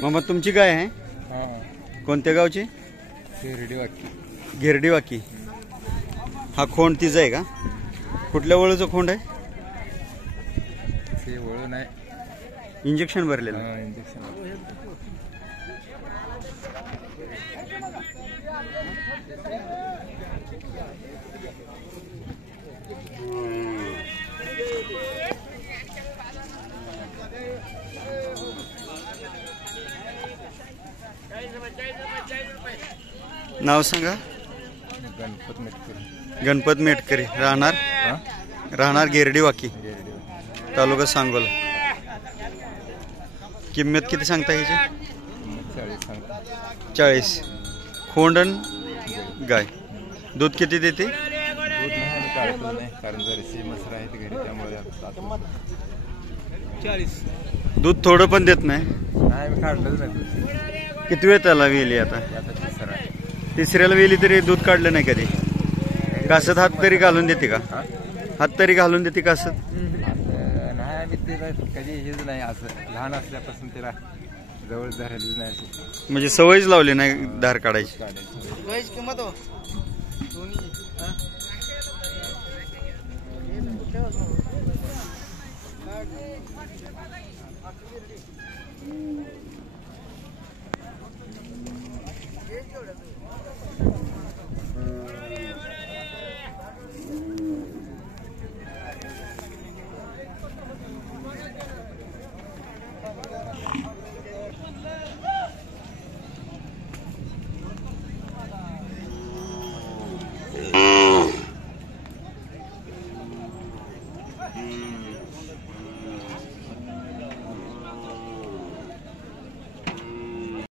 मामा तुमची गाय आहे? हां कोणत्या गावची? घेरडीवाकी. घेरडीवाकी. हा खोंड तिचा आहे का? कुठल्या वळूचं खोंड आहे? ते वळू नाही, इंजेक्शन भरलेलं. इंजेक्शन. नाव सांगा. गणपत मेटकरी. गणपत मेटकरी. राहणार राहणार घेरडीवाकी, तालुका सांगोला. किंमत किती सांगता ह्याची? 40. खोंडन गाय. दूध किती देते? दूध नाही आणि काढतो नाही, कारण जरशी मसरा आहेत घरी त्यामुळे 40. दूध थोडं पण देत नाही. नाही मी काढलंच नाही दूध. किती वेळ त्याला वेली आता? तिसरा आहे. तिसऱ्याला वेली तरी दूध काढलं नाही कधी? कासत हात तरी घालून देते का? हात तरी घालून देते कासत? नाही आम्ही ते कधी हेच नाही, असं लहान असल्यापासून त्याला जवळ धरलीच नाही. म्हणजे सवयच लावली नाही धार काढायची. किंमत हो दोन्ही